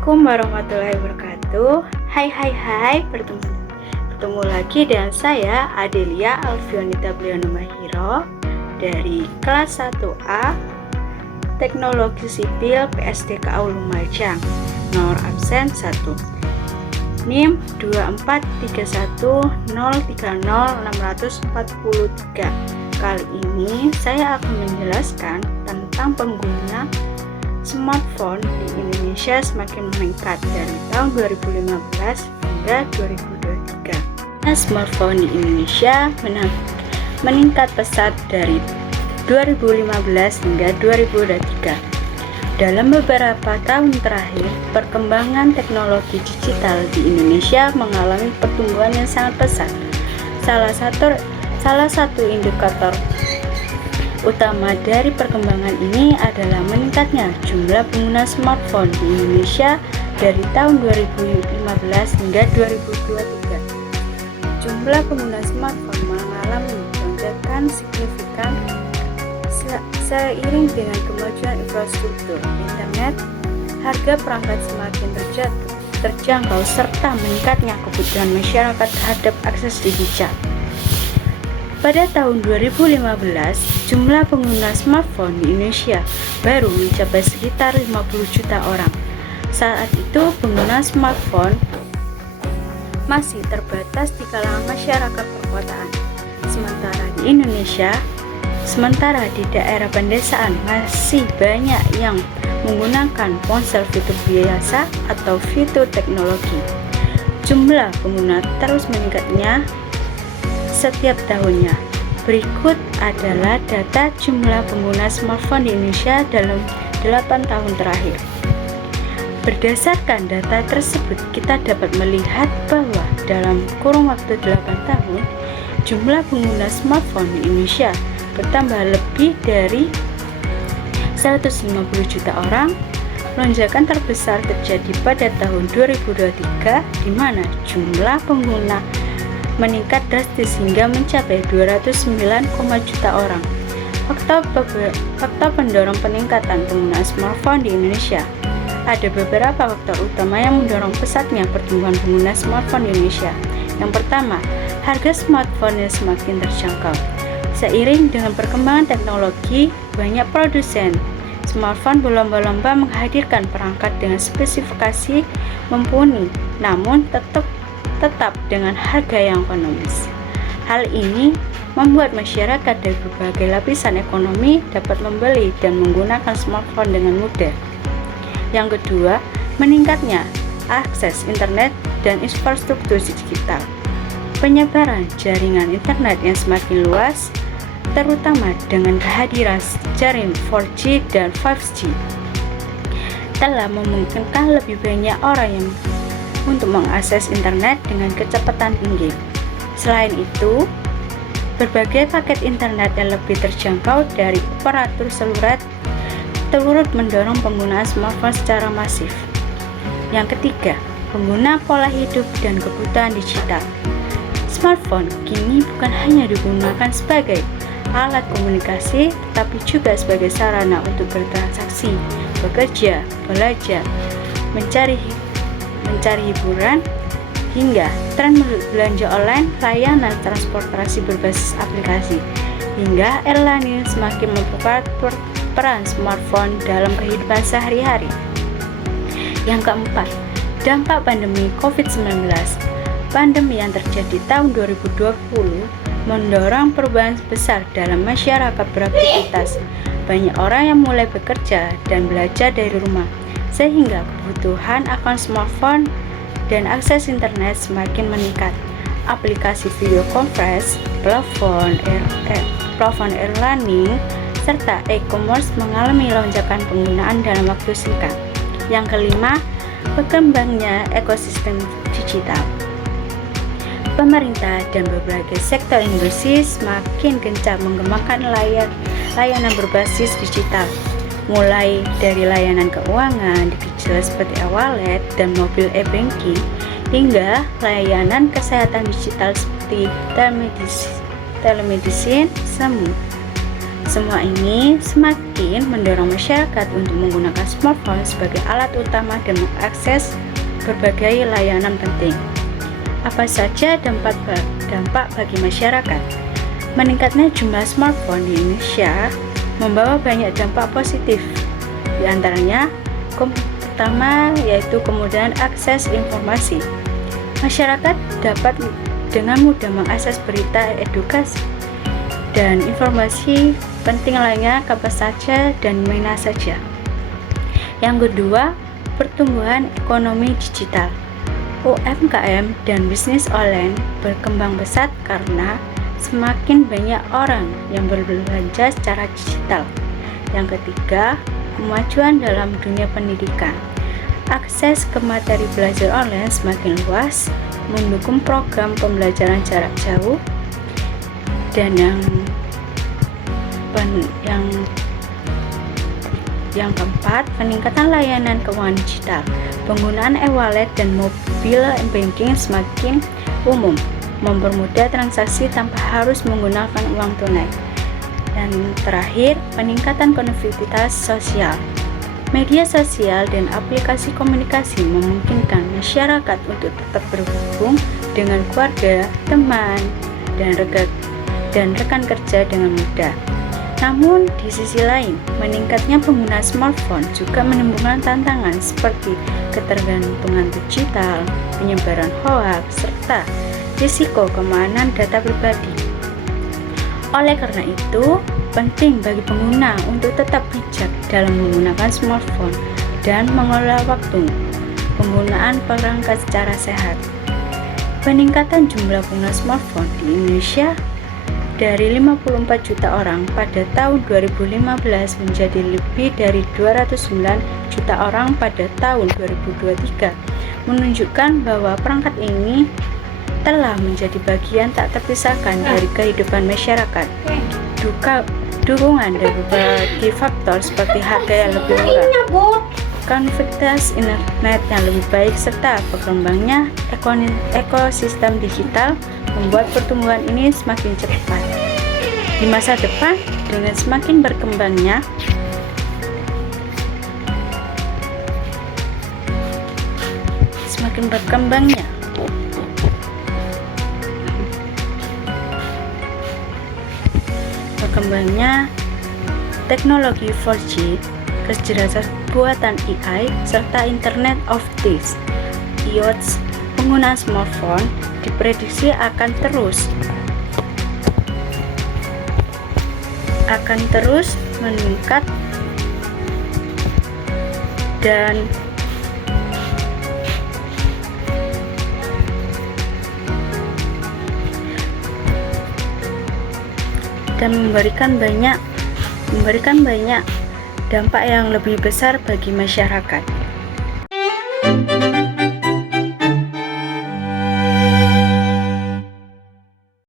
Assalamualaikum warahmatullahi wabarakatuh. Hai, bertemu lagi dengan saya Adelia Alfionita Bliana Mahiro dari kelas 1A Teknologi Sipil PSDKA Lumajang, nomor absen 1, NIM 24310306443. Kali ini saya akan menjelaskan tentang pengguna smartphone di Indonesia semakin meningkat dari tahun 2015 hingga 2023. Smartphone di Indonesia meningkat pesat dari 2015 hingga 2023. Dalam beberapa tahun terakhir, perkembangan teknologi digital di Indonesia mengalami pertumbuhan yang sangat pesat. Salah satu indikator utama dari perkembangan ini adalah meningkatnya jumlah pengguna smartphone di Indonesia dari tahun 2015 hingga 2023. Jumlah pengguna smartphone mengalami lonjakan signifikan seiring dengan kemajuan infrastruktur internet, harga perangkat semakin terjangkau serta meningkatnya kebutuhan masyarakat terhadap akses digital. Pada tahun 2015, jumlah pengguna smartphone di Indonesia baru mencapai sekitar 50 juta orang. Saat itu, pengguna smartphone masih terbatas di kalangan masyarakat perkotaan. Sementara di daerah pedesaan masih banyak yang menggunakan ponsel fitur biasa atau fitur teknologi. Jumlah pengguna terus meningkatnya setiap tahunnya. Berikut adalah data jumlah pengguna smartphone di Indonesia dalam 8 tahun terakhir. Berdasarkan data tersebut, kita dapat melihat bahwa dalam kurun waktu 8 tahun, jumlah pengguna smartphone di Indonesia bertambah lebih dari 150 juta orang. Lonjakan terbesar terjadi pada tahun 2023, di mana jumlah pengguna meningkat drastis hingga mencapai 209, juta orang. Faktor pendorong peningkatan penggunaan smartphone di Indonesia. Ada beberapa faktor utama yang mendorong pesatnya pertumbuhan pengguna smartphone di Indonesia. Yang pertama, harga smartphone yang semakin terjangkau. Seiring dengan perkembangan teknologi, banyak produsen smartphone berlomba-lomba menghadirkan perangkat dengan spesifikasi mumpuni, namun tetap dengan harga yang ekonomis. Hal ini membuat masyarakat dari berbagai lapisan ekonomi dapat membeli dan menggunakan smartphone dengan mudah. Yang kedua, meningkatnya akses internet dan infrastruktur digital. Penyebaran jaringan internet yang semakin luas, terutama dengan kehadiran jaring 4G dan 5G, telah memungkinkan lebih banyak orang yang untuk mengakses internet dengan kecepatan tinggi. Selain itu, berbagai paket internet yang lebih terjangkau dari operator seluler turut mendorong penggunaan smartphone secara masif. Yang ketiga, pengguna pola hidup dan kebutuhan digital. Smartphone kini bukan hanya digunakan sebagai alat komunikasi, tetapi juga sebagai sarana untuk bertransaksi, bekerja, belajar, mencari hiburan, hingga tren belanja online, layanan transportasi berbasis aplikasi, hingga e-learning semakin memperkuat peran smartphone dalam kehidupan sehari-hari. Yang keempat, dampak pandemi COVID-19. Pandemi yang terjadi tahun 2020 mendorong perubahan besar dalam masyarakat beraktivitas. Banyak orang yang mulai bekerja dan belajar dari rumah, sehingga kebutuhan akan smartphone dan akses internet semakin meningkat. Aplikasi video conference, platform e-learning, serta e-commerce mengalami lonjakan penggunaan dalam waktu singkat. Yang kelima, berkembangnya ekosistem digital. Pemerintah dan berbagai sektor industri semakin gencar mengembangkan layanan berbasis digital, mulai dari layanan keuangan digital seperti e-wallet dan mobil e-banking, hingga layanan kesehatan digital seperti telemedicine, Semua ini semakin mendorong masyarakat untuk menggunakan smartphone sebagai alat utama dan mengakses berbagai layanan penting. Apa saja dampak bagi masyarakat? Meningkatnya jumlah smartphone di Indonesia membawa banyak dampak positif. Di antaranya, pertama yaitu kemudahan akses informasi. Masyarakat dapat dengan mudah mengakses berita, edukasi, dan informasi penting lainnya kapan saja dan mana saja. Yang kedua, pertumbuhan ekonomi digital. UMKM dan bisnis online berkembang pesat karena semakin banyak orang yang berbelanja secara digital. Yang ketiga, kemajuan dalam dunia pendidikan. Akses ke materi belajar online semakin luas, mendukung program pembelajaran jarak jauh. Dan yang keempat, peningkatan layanan keuangan digital. Penggunaan e-wallet dan mobile banking semakin umum, mempermudah transaksi tanpa harus menggunakan uang tunai. Dan terakhir, peningkatan konektivitas sosial. Media sosial dan aplikasi komunikasi memungkinkan masyarakat untuk tetap berhubung dengan keluarga, teman, dan rekan kerja dengan mudah. Namun, di sisi lain, meningkatnya pengguna smartphone juga menimbulkan tantangan seperti ketergantungan digital, penyebaran hoaks, serta risiko keamanan data pribadi. Oleh karena itu, penting bagi pengguna untuk tetap bijak dalam menggunakan smartphone dan mengelola waktu penggunaan perangkat secara sehat. Peningkatan jumlah pengguna smartphone di Indonesia dari 54 juta orang pada tahun 2015 menjadi lebih dari 209 juta orang pada tahun 2023, menunjukkan bahwa perangkat ini telah menjadi bagian tak terpisahkan dari kehidupan masyarakat. Dukungan dari berbagai faktor seperti harga yang lebih murah, konektivitas internet yang lebih baik, serta berkembangnya ekosistem digital membuat pertumbuhan ini semakin cepat. Di masa depan, dengan semakin berkembangnya teknologi 4G, kecerdasan buatan AI, serta Internet of Things (IoT), penggunaan smartphone diprediksi akan terus meningkat dan memberikan banyak dampak yang lebih besar bagi masyarakat.